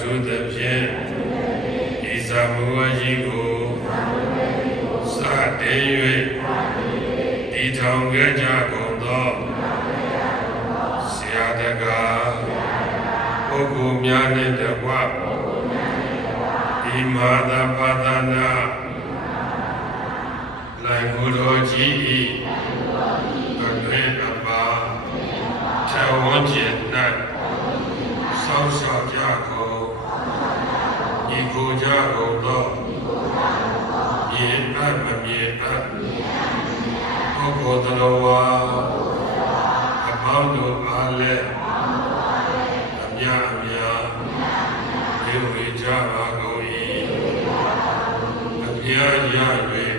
ထုသဖြင့်ဤသာမဝကြီးကိုစတင်၍တည်ထောင်ခဲ့ကြကုန်သောဆရာတကာပုဂ္ဂိုလ်များနှင့်တကွဒီမဟာသဘာသနာလိုင်ကိုယ်တော်ကြီး၏အတွင်အပါထဝန်းကျင်၌ဆောင်းဆောက်ကြကုန်ညီကိုကြကုန်သောမြင်အပ်မမြင်အပ်ပုဂ္ဂိုလ်တော်ဝါအပေါင်းတို့အားလည်းအမြတ်အမြတ်ပြုဝေကြပါကုန်၏အမြတ်ရ၍